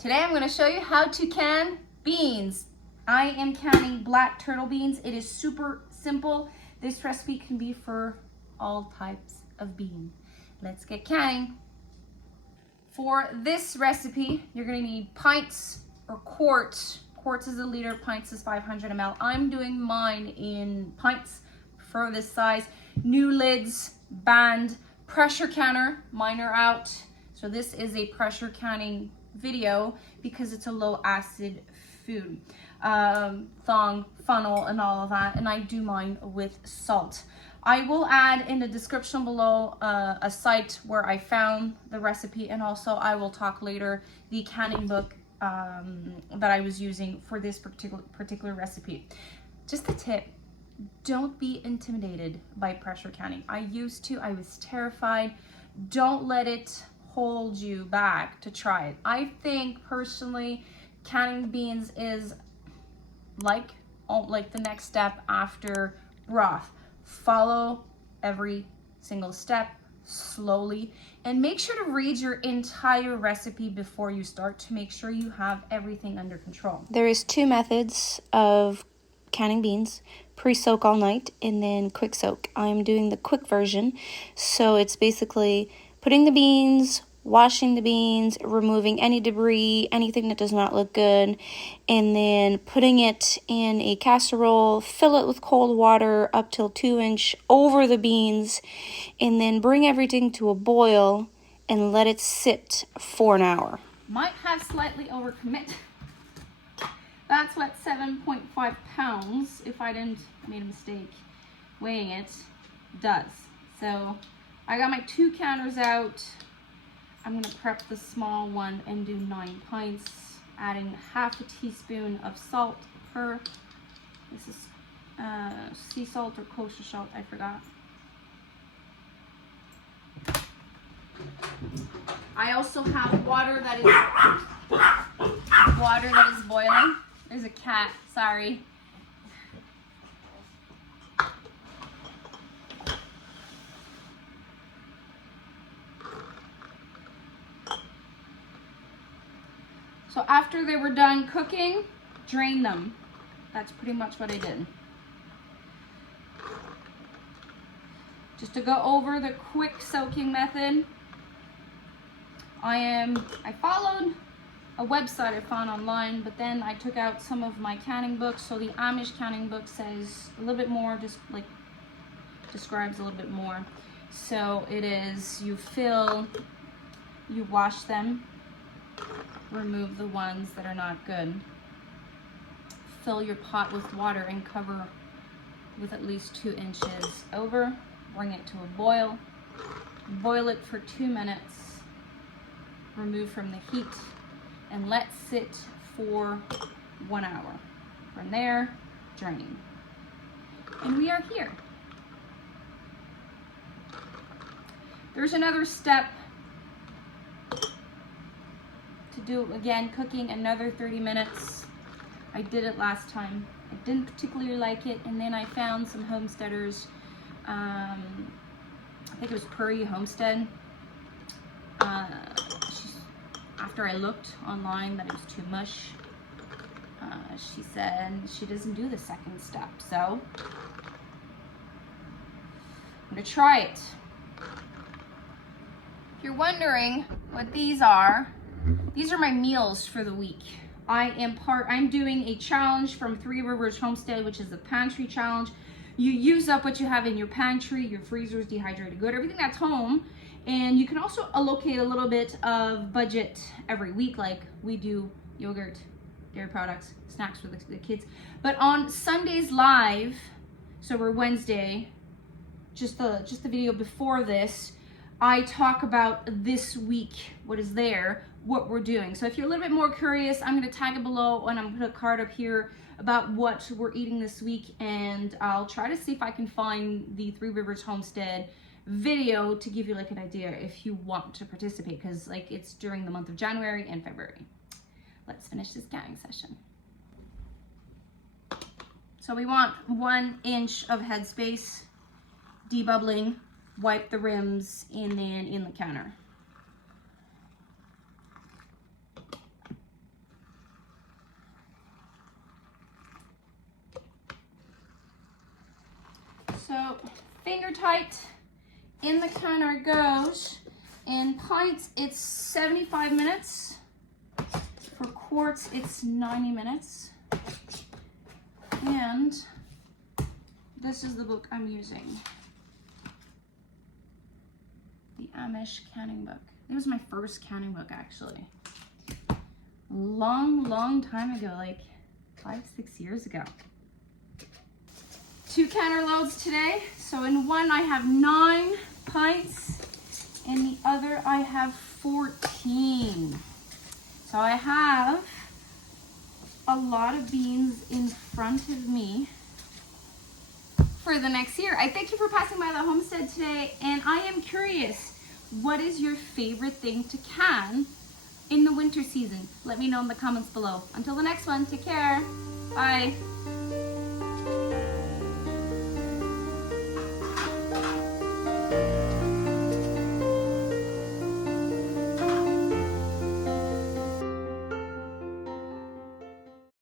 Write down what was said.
Today I'm going to show you how to can beans. I am canning black turtle beans. It is super simple. This recipe can be for all types of bean. Let's get canning. For this recipe, you're going to need pints or quarts. Quarts is a liter, pints is 500 ml. I'm doing mine in pints for this size. New lids, band, pressure canner. Mine are out. So this is a pressure canning video because it's a low acid food. Thong, funnel, and all of that. And I do mine with salt. I will add in the description below a site where I found the recipe, and also I will talk later the canning book that I was using for this particular recipe. Just a tip, don't be intimidated by pressure canning. I was terrified. Don't let it hold you back to try it. I think personally canning beans is like the next step after broth. Follow every single step slowly and make sure to read your entire recipe before you start to make sure you have everything under control. There is two methods of canning beans: pre-soak all night and then quick soak. I'm doing the quick version, so it's basically putting the beans, washing the beans, removing any debris, anything that does not look good, and then putting it in a casserole, fill it with cold water up till 2 inch over the beans, and then bring everything to a boil and let it sit for an hour. Might have slightly overcommit. That's what 7.5 pounds, if I didn't made a mistake weighing it, does. So I got my 2 counters out. I'm going to prep the small one and do 9 pints, adding half a teaspoon of salt per. This is sea salt or kosher salt, I forgot. I also have water that is boiling. There's a cat, sorry. So after they were done cooking, drain them. That's pretty much what I did. Just to go over the quick soaking method, I followed a website I found online, but then I took out some of my canning books. So the Amish canning book says a little bit more, just like describes a little bit more. So it is, you wash them, remove the ones that are not good, fill your pot with water and cover with at least 2 inches over, bring it to a boil, boil it for 2 minutes, remove from the heat, and let sit for 1 hour. From there, drain. And we are here. There's another step to do, again, cooking another 30 minutes. I did it last time. I didn't particularly like it, and then I found some homesteaders. I think it was Pantry Homestead. After I looked online that it was too much, she said she doesn't do the second step, so I'm gonna try it. If you're wondering what these are my meals for the week. I'm doing a challenge from Three Rivers Homestead, which is the Pantry challenge. You use up what you have in your pantry, your freezers, dehydrated good, everything that's home. And you can also allocate a little bit of budget every week, like we do yogurt, dairy products, snacks for the kids. But on Sundays live, so we're Wednesday, just the video before this, I talk about this week, what is there, what we're doing. So if you're a little bit more curious, I'm going to tag it below, and I'm going to put a card up here about what we're eating this week, and I'll try to see if I can find the Three Rivers Homestead video to give you like an idea if you want to participate, because like it's during the month of January and February. Let's finish this canning session. So we want 1 inch of headspace, debubbling, wipe the rims, and then in the counter. watertight. In the canner goes. In pints, it's 75 minutes. For quarts, it's 90 minutes. And this is the book I'm using. The Amish canning book. It was my first canning book, actually. Long time ago, like 5-6 years ago. 2 canner loads today. So in one I have 9 pints, in the other I have 14. So I have a lot of beans in front of me for the next year. I thank you for passing by the homestead today, and I am curious, what is your favorite thing to can in the winter season? Let me know in the comments below. Until the next one, take care. Bye.